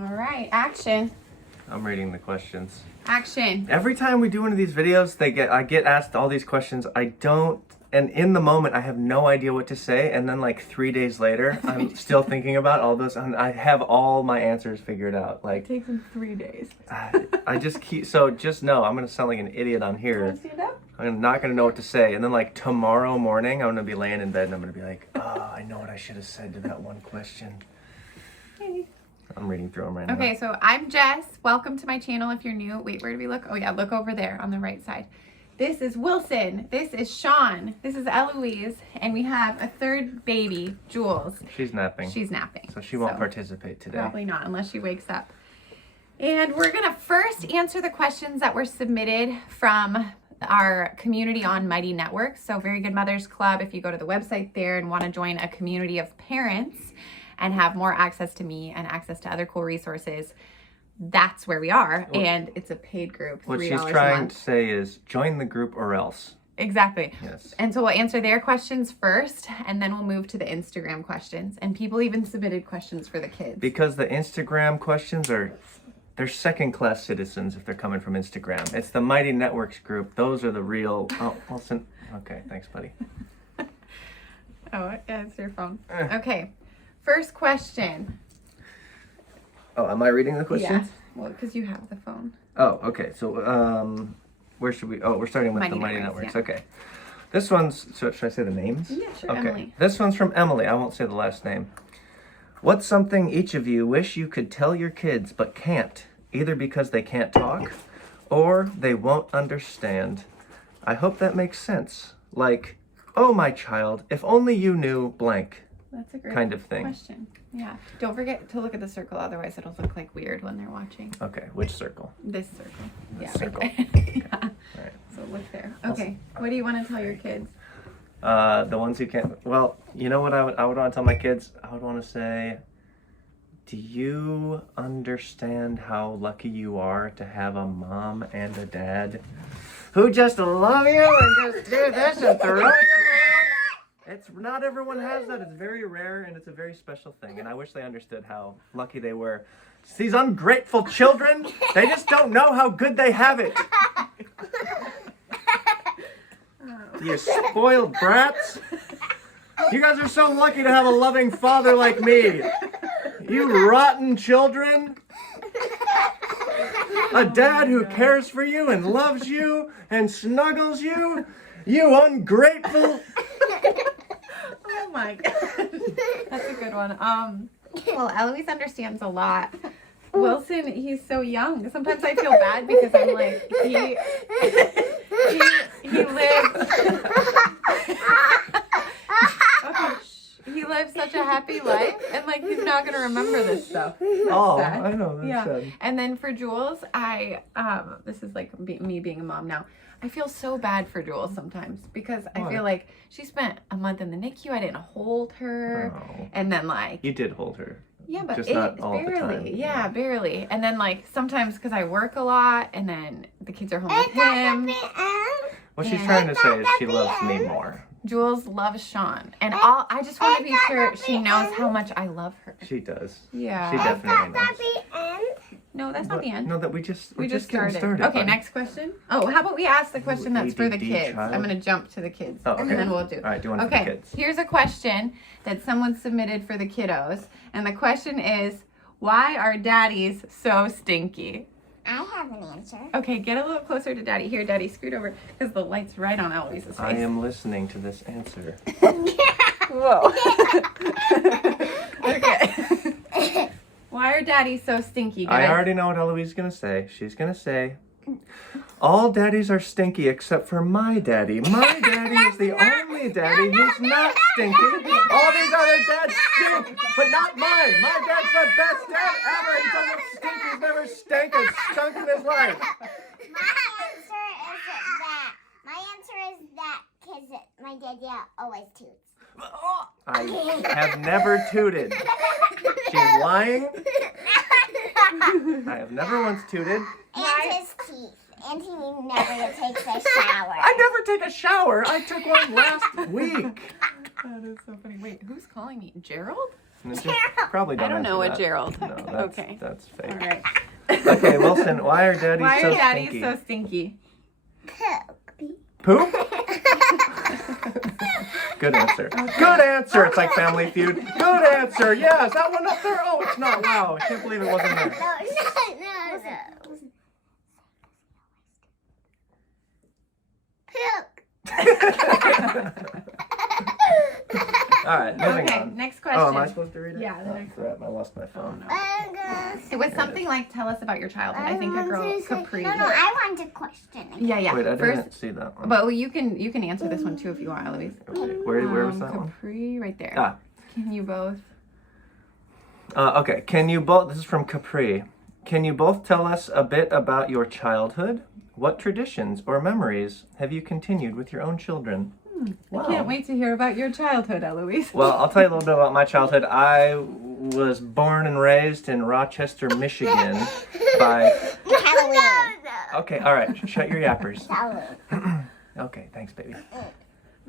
All right, action. I'm reading the questions. Action. Every time we do one of these videos, I get asked all these questions. And in the moment, I have no idea what to say. And then like 3 days later, I'm still thinking about all those. And I have all my answers figured out. Like, It takes him 3 days. I just keep, so just know, I'm going to sound like an idiot on here. Stand up. I'm not going to know what to say. And then like tomorrow morning, I'm going to be laying in bed and I'm going to be like, oh, I know what I should have said to that one question. Hey. I'm reading through them right now. Okay, so I'm Jess. Welcome to my channel if you're new. Wait, where do we look? Oh yeah, look over there on the right side. This is Wilson. This is Sean. This is Eloise. And we have a third baby, Jules. She's napping. She's napping. So she won't participate today. Probably not unless she wakes up. And we're going to first answer the questions that were submitted from our community on Mighty Networks. So Very Good Mothers Club, if you go to the website there and want to join a community of parents and have more access to me and access to other cool resources, that's where we are. And it's a paid group. What she's trying to say is join the group or else. Exactly. Yes. And so we'll answer their questions first, and then we'll move to the Instagram questions. And people even submitted questions for the kids. Because the Instagram questions they're second-class citizens if they're coming from Instagram. It's the Mighty Networks group. Those are the real... Oh, Wilson. Okay, thanks, buddy. Oh, yeah, it's your phone. Okay. First question. Oh, am I reading the question? Yeah. Well, because you have the phone. Oh, okay. So, where should we... Oh, we're starting with the Mighty Networks. Yeah. Okay. This one's... So, should I say the names? Yeah, sure, okay. Emily. This one's from Emily. I won't say the last name. What's something each of you wish you could tell your kids but can't? Either because they can't talk or they won't understand. I hope that makes sense. Like, oh, my child, if only you knew blank. That's a great kind of thing. question. Yeah. Don't forget to look at the circle, otherwise it'll look like weird when they're watching. Okay, which circle? This circle. This yeah, circle. Right Okay. yeah. All right. So look there. Okay. What do you want to tell your kids? The ones who can't... Well, you know what I would want to tell my kids? I would want to say... Do you understand how lucky you are to have a mom and a dad who just love you and just do this and throw you around? It's not everyone has that. It's very rare and it's a very special thing. And I wish they understood how lucky they were. These ungrateful children, they just don't know how good they have it. You spoiled brats. You guys are so lucky to have a loving father like me. You rotten children. A dad who cares for you and loves you and snuggles you. You ungrateful. Oh my god. That's a good one. Well, Eloise understands a lot. Wilson, he's so young. Sometimes I feel bad because I'm like, he lives... He lives such a happy life, and like he's not gonna remember this stuff. Oh, sad. I know. That's sad. And then for Jules, this is like me being a mom now. I feel so bad for Jules sometimes because I feel like she spent a month in the NICU. I didn't hold her, and then like you did hold her. Yeah, but just not all barely. the time. Yeah, barely. And then like sometimes because I work a lot, and then the kids are home with him. What she's trying to say is she loves me more. Jules loves Sean, and I just want to be sure she knows how much I love her. She does. Yeah. She definitely knows. No, that's not the end. No, that we're just getting started. Okay, next question. Oh, how about we ask the question that's for the ADD kids? child? I'm gonna jump to the kids, Oh, okay. and then we'll do. All right, do one for the kids. Here's a question that someone submitted for the kiddos, and the question is, why are daddies so stinky? I have an answer. Okay, get a little closer to Daddy. Here, Daddy, scoot over, because the light's right on Eloise's face. I am listening to this answer. Whoa. Okay. Why are daddies so stinky, guys? I already know what Eloise is going to say. She's going to say, all daddies are stinky except for my daddy. My daddy is the only daddy who's not stinky. All these other dads stink, but not mine. My dad's the best dad ever. He doesn't stink. He's never stank or stunk in his life. My answer is that because my daddy always toots. I have never tooted. She's lying. I have never once tooted. And his teeth. And he never takes a shower. I never take a shower. I took one last week. That is so funny. Wait, who's calling me? Gerald? And it just probably don't I don't know answer what that. Gerald. No, that's, Okay. that's fake. All right. Okay, Wilson, why are daddies Why so are daddies stinky? so stinky? Poop? Good answer. Good answer. It's like Family Feud. Good answer. Yeah, is that one up there? Oh, it's not. Wow, I can't believe it wasn't there. No. All right, moving Okay, on. next question. Oh, am I supposed to read it? Yeah, the Oh, next crap, I lost my phone. It was something like, tell us about your childhood. I think a girl, Capri. No, I want a question. Yeah. Wait, I First, didn't see that one. but you can answer this one too if you want, Eloise. Okay, where was that one? Capri, right there. Ah. Can you both? Okay, can you both, this is from Capri. Can you both tell us a bit about your childhood? What traditions or memories have you continued with your own children? I can't wait to hear about your childhood, Eloise. Well, I'll tell you a little bit about my childhood. I was born and raised in Rochester, Michigan by... Okay, all right, shut your yappers. Okay, thanks, baby.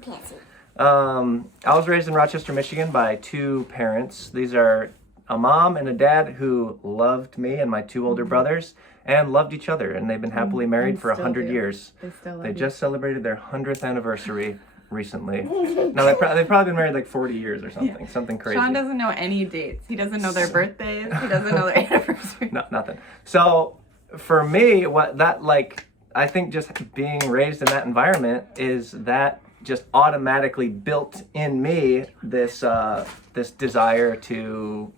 Can't see. I was raised in Rochester, Michigan by two parents. These are a mom and a dad who loved me and my two older brothers and loved each other, and they've been happily married for still 100 do. years. They still love They you. just celebrated their 100th anniversary recently. No, they've probably been married like 40 years or something. Something crazy. Sean doesn't know any dates. He doesn't know their birthdays. He doesn't know their anniversary. No, nothing. So for me, what that like, I think just being raised in that environment is that just automatically built in me this this desire to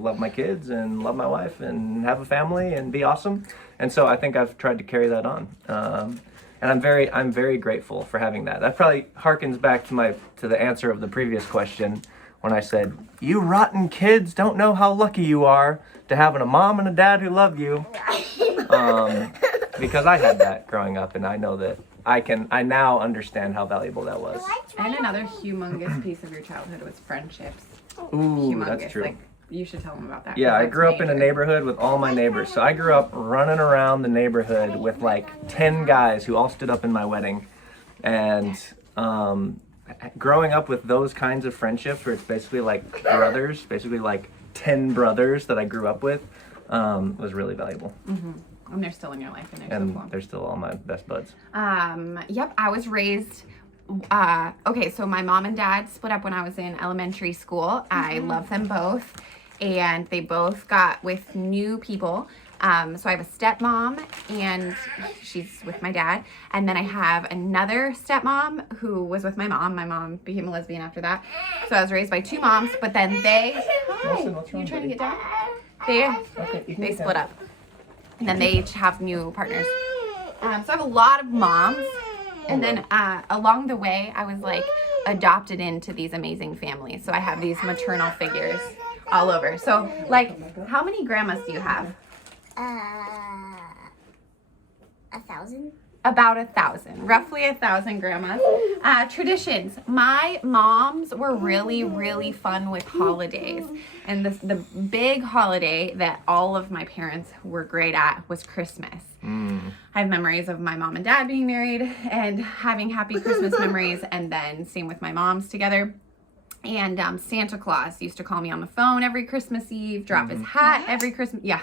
love my kids and love my wife and have a family and be awesome. And so I think I've tried to carry that on. And I'm very grateful for having that. That probably harkens back to the answer of the previous question when I said, "You rotten kids don't know how lucky you are to having a mom and a dad who love you." Because I had that growing up, and I know that I now understand how valuable that was. And another humongous piece of your childhood was friendships. Ooh, Humongous. that's true. Like, you should tell them about that. Yeah, 'cause I that's grew up in a major. neighborhood with all my neighbors. So I grew up running around the neighborhood with like 10 guys who all stood up in my wedding. And growing up with those kinds of friendships where it's basically like brothers, basically like 10 brothers that I grew up with, was really valuable. Mm-hmm. And they're still in your life, and they're And so cool. they're still all my best buds. Yep, I was raised. Okay, so my mom and dad split up when I was in elementary school. I love them both, and they both got with new people. So I have a stepmom, and she's with my dad. And then I have another stepmom who was with my mom. My mom became a lesbian after that. So I was raised by two moms, but then they... Wilson, what's wrong, You trying to buddy? get down? They Okay, you can they get split down. up. And then they each have new partners. So I have a lot of moms. And then along the way, I was like adopted into these amazing families. So I have these maternal figures all over. So like, how many grandmas do you have? 1,000. About 1,000, roughly 1,000 grandmas. Traditions. My moms were really, really fun with holidays. And the big holiday that all of my parents were great at was Christmas. I have memories of my mom and dad being married and having happy Christmas memories, and then same with my moms together. And Santa Claus used to call me on the phone every Christmas Eve, drop his hat every Christmas. Yeah.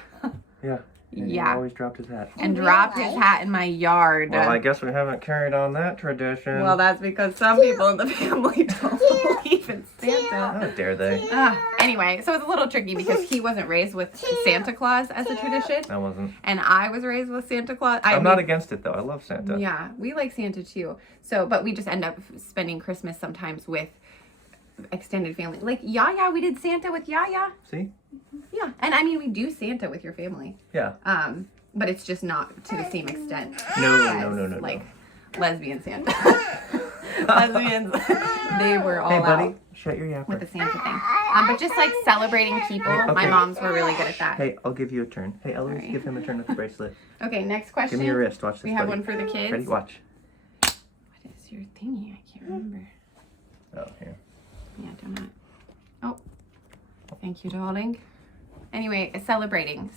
Yeah. And he Yeah. always dropped his hat. And real dropped his life? hat in my yard. Well, I guess we haven't carried on that tradition. Well, that's because some people in the family don't believe in Santa. How dare they? Anyway, so it's a little tricky because he wasn't raised with Santa Claus as a tradition, I wasn't. and I was raised with Santa Claus. I'm not against it though. I love Santa. Yeah, we like Santa too. So, but we just end up spending Christmas sometimes with extended family. Like Yaya, we did Santa with Yaya. See? Yeah, and I mean we do Santa with your family. Yeah. But it's just not to the same extent. No, as, like lesbian Santa. Lesbians, they were all Hey, buddy, out shut your yapper. with the Santa thing. But just like celebrating people, my Okay. moms were really good at that. Hey, I'll give you a turn. Hey, Eloise, Sorry. give him a turn with the bracelet. Okay, next question. Give me your wrist. Watch this, We have buddy. one for the kids. Ready? Watch. What is your thingy? I can't remember. Oh, here. Yeah, donut. Oh, thank you, darling. Anyway, celebrating.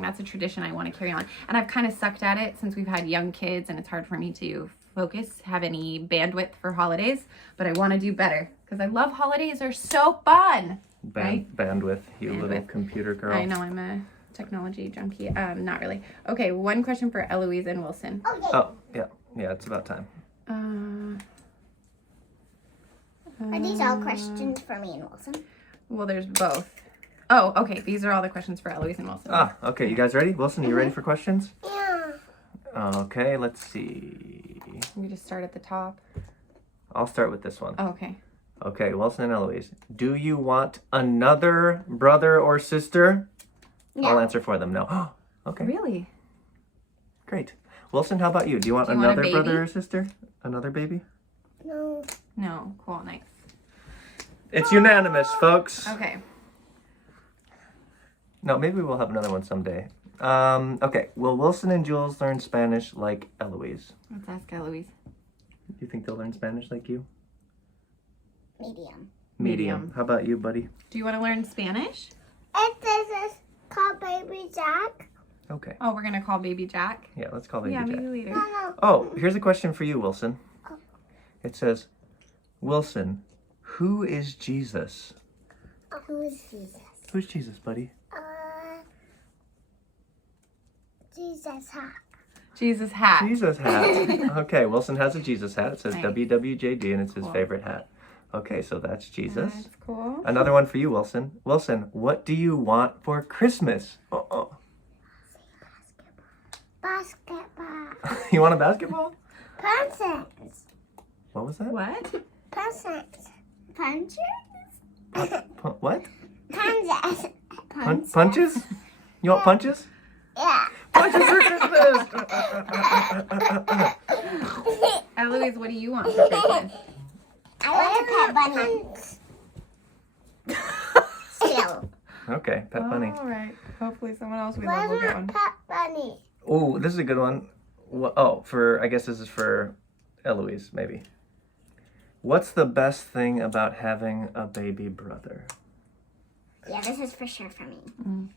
That's a tradition I want to carry on. And I've kind of sucked at it since we've had young kids and it's hard for me to focus, have any bandwidth for holidays. But I want to do better because I love holidays. They're so fun. Right? Bandwidth, you little Bandwidth. computer girl. I know, I'm a technology junkie. Not really. Okay, one question for Eloise and Wilson. Oh, yay. Oh, yeah, it's about time. Are these all questions for me and Wilson? Well, there's both. Oh, okay. These are all the questions for Eloise and Wilson. Okay, you guys ready? Wilson, you ready for questions? Yeah. Okay, let's see. We just start at the top. I'll start with this one. Oh, okay. Okay, Wilson and Eloise. Do you want another brother or sister? No. I'll answer for them. No. Okay, Really? great. Wilson, how about you? Do you want Do you want a another brother baby? or sister? Another baby? No. No. Cool. Nice. It's unanimous, folks. Okay. No, maybe we'll have another one someday. Okay, will Wilson and Jules learn Spanish like Eloise? Let's ask Eloise. Do you think they'll learn Spanish like you? Medium. Medium. How about you, buddy? Do you want to learn Spanish? If this is called Baby Jack. Okay. Oh, we're going to call baby Jack? Yeah, let's call baby Yeah, Jack. maybe later. No. Oh, here's a question for you, Wilson. Oh. It says, Wilson, who is Jesus? Who is Jesus? Who's Jesus, buddy? Jesus hat. Jesus hat. Jesus hat. Okay, Wilson has a Jesus hat. It says Nice. WWJD and it's his Cool. favorite hat. Okay, so that's Jesus. That's cool. Another one for you, Wilson. Wilson, what do you want for Christmas? Basketball. You want a basketball? Pencils. What was that? What? Pencils. Punches? What? Punches. Punches? You want punches? Yeah. Punches for Christmas! Eloise, what do you want for Christmas? I want a pet bunny. Still. Okay, pet bunny. All right. Hopefully someone else we Why love will get not one. pet bunny? Oh, this is a good one. I guess this is for Eloise, maybe. What's the best thing about having a baby brother? Yeah, this is for sure for me. Mm.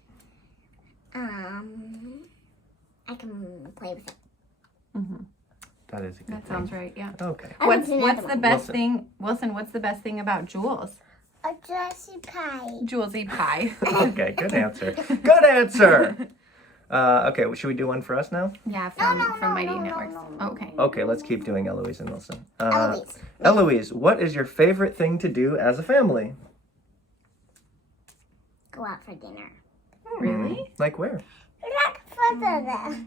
I can play with it. Mm-hmm. That is a good That thing. sounds right, yeah. Okay. I What's want another the one. best Wilson. thing, Wilson, what's the best thing about Jules? A Jessie pie. Julesy pie. Okay, good answer. Good answer! Okay, should we do one for us now? Yeah, No, from Mighty no, Networks. no. Okay. Okay, let's keep doing Eloise and Wilson. Eloise. Eloise, what is your favorite thing to do as a family? Go out for dinner. Really? Like where? Look for the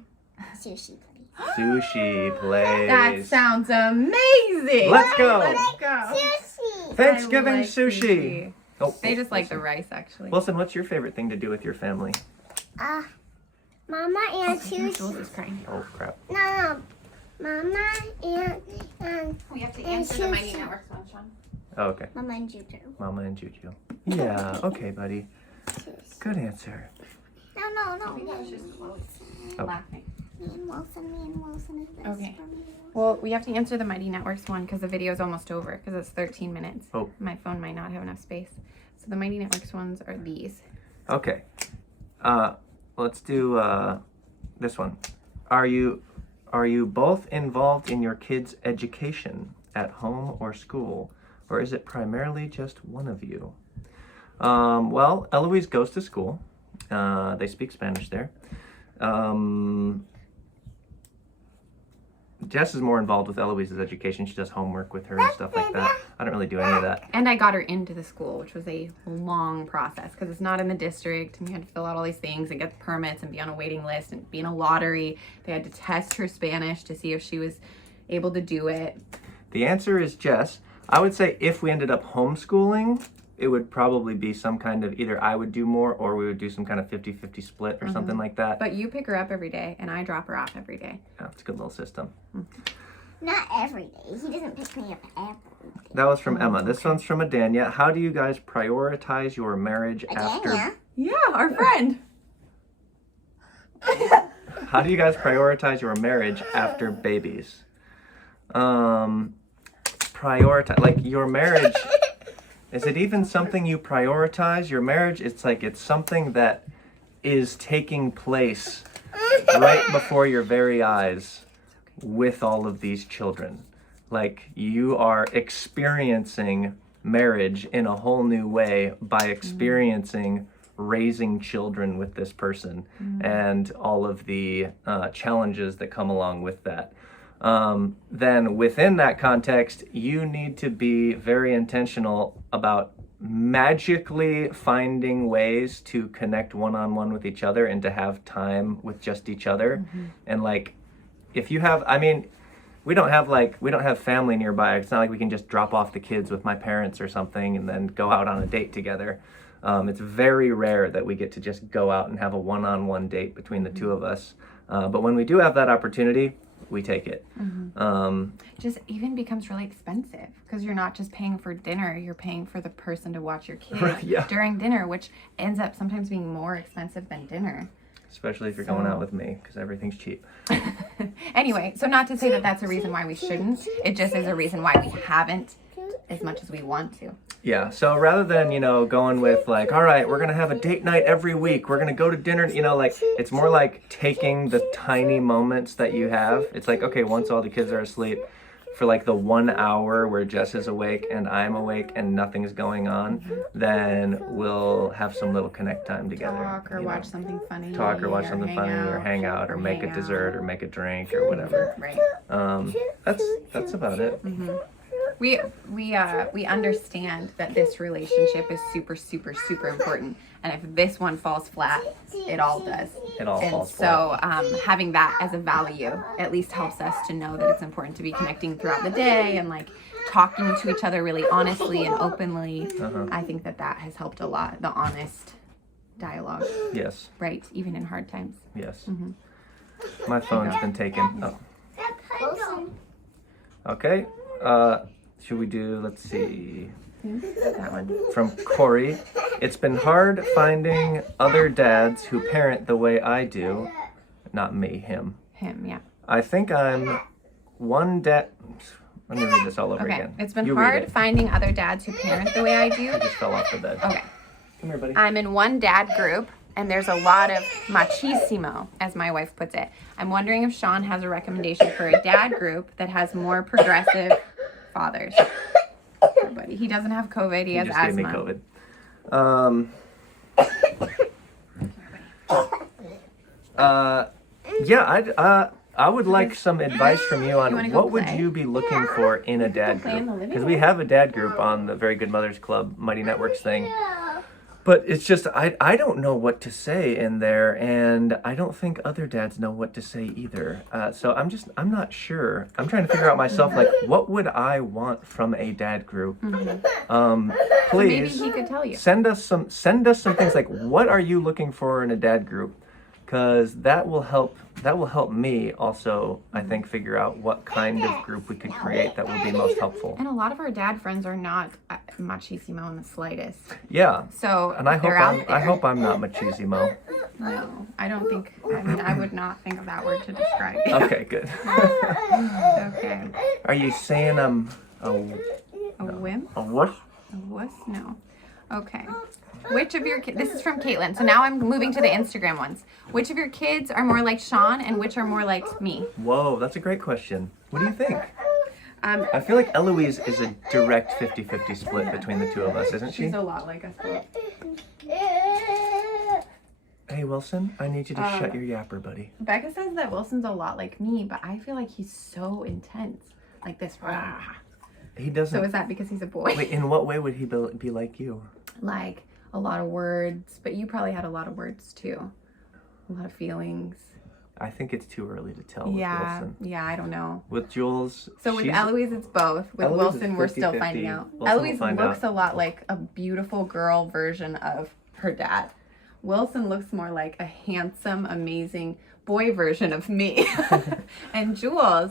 sushi, please. Sushi place. That sounds amazing. Let's go. Let's go. Sushi. Thanksgiving I like sushi. Oh, They just like the Wilson. rice, actually. Wilson, what's your favorite thing to do with your family? Mama and Jules sushi. is crying. Oh, crap. No. Mama and We have to answer the Mighty Networks one, Sean. Oh, okay. Mama and Juju. Mama and Juju. Yeah, okay, buddy. Sushi. Good answer. No. Oh. Laughing. Me and Wilson is best Okay. for me. Well, we have to answer the Mighty Networks one because the video is almost over because it's 13 minutes. Oh. My phone might not have enough space. So the Mighty Networks ones are these. Okay. Let's do this one. Are you both involved in your kids' education at home or school, or is it primarily just one of you? Well, Eloise goes to school. They speak Spanish there. Jess is more involved with Eloise's education. She does homework with her and stuff like that. I don't really do any of that. And I got her into the school, which was a long process because it's not in the district and you had to fill out all these things and get permits and be on a waiting list and be in a lottery. They had to test her Spanish to see if she was able to do it. The answer is Jess. I would say if we ended up homeschooling, it would probably be some kind of either I would do more or we would do some kind of 50-50 split or something like that. But you pick her up every day and I drop her off every day. Yeah, it's a good little system. Not every day. He doesn't pick me up every day. That was from Emma. This one's from Adania. How do you guys prioritize your marriage after... Adania? Yeah, our friend. How do you guys prioritize your marriage after babies? Prioritize, like your marriage, is it even something you prioritize? Your marriage, it's like it's something that is taking place right before your very eyes with all of these children. Like you are experiencing marriage in a whole new way by experiencing raising children with this person and all of the challenges that come along with that. Then within that context, you need to be very intentional about magically finding ways to connect one-on-one with each other and to have time with just each other. And like, if you have, I mean, we don't have family nearby. It's not like we can just drop off the kids with my parents or something and then go out on a date together. It's very rare that we get to just go out and have a one-on-one date between the two of us. But when we do have that opportunity, we take it. Just even becomes really expensive because you're not just paying for dinner, you're paying for the person to watch your kids during dinner, which ends up sometimes being more expensive than dinner. Especially if you're going out with me, because everything's cheap. Anyway, so not to say that that's a reason why we shouldn't. It just is a reason why we haven't as much as we want to. Yeah, so rather than, going with like, all right, we're going to have a date night every week. We're going to go to dinner, like, it's more like taking the tiny moments that you have. It's like, okay, once all the kids are asleep, for like the 1 hour where Jess is awake and I'm awake and nothing's going on, then we'll have some little connect time together. Talk or watch something funny. Talk or watch something funny or hang out or make a dessert or make a drink or whatever. Right. That's about it. We understand that this relationship is super, super, super important. And if this one falls flat, it all does. It all falls flat. flat. So having that as a value at least helps us to know that it's important to be connecting throughout the day and like talking to each other really honestly and openly. I think that has helped a lot. The honest dialogue. Yes. Right. Even in hard times. Yes. My phone's been taken. Oh. Okay. Should we do, let's see. That one. From Corey. It's been hard finding other dads who parent the way I do. Not me, him. Him, yeah. I think I'm one dad. Let me read this all over again. It's been hard finding other dads who parent the way I do. I just fell off the bed. Okay. Come here, buddy. I'm in one dad group, and there's a lot of machismo, as my wife puts it. I'm wondering if Sean has a recommendation for a dad group that has more progressive fathers. Poor buddy. He doesn't have COVID. He has just asthma. Gave me COVID. I would like some advice from you on what would you be looking for in a dad group? Because we have a dad group on the Very Good Mothers Club Mighty Networks thing. But it's just, I don't know what to say in there, and I don't think other dads know what to say either. So I'm not sure. I'm trying to figure out myself, like, what would I want from a dad group? Please, maybe he could tell you. Send us some things like, what are you looking for in a dad group? Because that will help me also, I think, figure out what kind of group we could create that will be most helpful. And a lot of our dad friends are not machismo in the slightest. Yeah. So and I hope I'm not machismo. No, I don't think. I mean, I would not think of that word to describe you. Okay, good. Okay. Are you saying I'm A wimp? a what? A wuss? No. Okay. Which of your kids, this is from Caitlin, so now I'm moving to the Instagram ones. Which of your kids are more like Sean and which are more like me? Whoa, that's a great question. What do you think? I feel like Eloise is a direct 50-50 split between the two of us, isn't she? She's a lot like us both. Hey, Wilson, I need you to shut your yapper, buddy. Becca says that Wilson's a lot like me, but I feel like he's so intense. Like this. He doesn't. So is that because he's a boy? Wait, in what way would he be like you? Like a lot of words, but you probably had a lot of words too. A lot of feelings. I think it's too early to tell with Wilson. Yeah, I don't know. With Jules, So with Eloise, it's both. With Eloise Wilson, is we're still 50-50. finding out. Wilson will Eloise find looks out. a lot like a beautiful girl version of her dad. Wilson looks more like a handsome, amazing boy version of me. And Jules.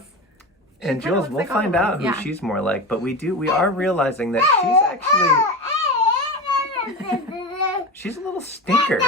And Jules, we'll find out who she's more like. But we are realizing that she's a little stinker.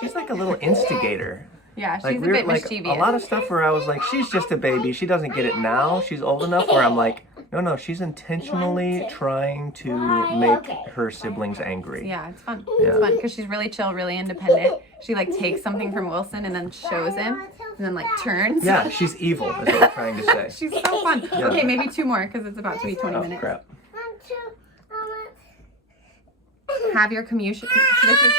She's like a little instigator. Yeah, she's Like a bit mischievous. a lot of stuff where I was like, she's just a baby. She doesn't get it now. She's old enough where I'm like, no, she's intentionally trying to make her siblings angry. Yeah, it's fun. Yeah. It's fun because she's really chill, really independent. She like takes something from Wilson and then shows him and then like turns. Yeah, she's evil is what I'm trying to say. She's so fun. Yeah. Okay, maybe two more because it's about to be 20 minutes. Crap. have your communication. This is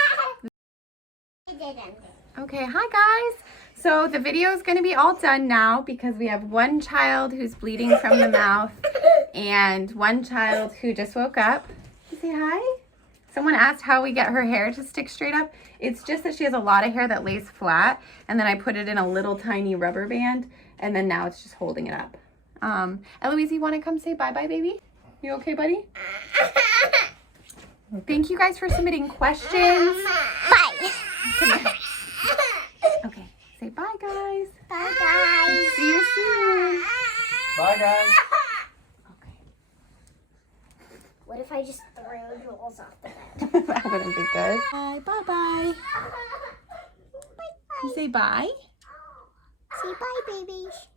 I didn't. okay. Hi guys. So the video is going to be all done now because we have one child who's bleeding from the mouth and one child who just woke up. Say hi. Someone asked how we get her hair to stick straight up. It's just that she has a lot of hair that lays flat, and then I put it in a little tiny rubber band, and then now it's just holding it up. Eloise, you want to come say bye-bye, baby? You okay, buddy? Thank you guys for submitting questions. Bye. Come here. Okay, say bye, guys. Bye, guys. See you soon. Bye, guys. Okay. What if I just threw Jules off the bed? That wouldn't be good. Bye-bye. You say bye? Say bye, babies.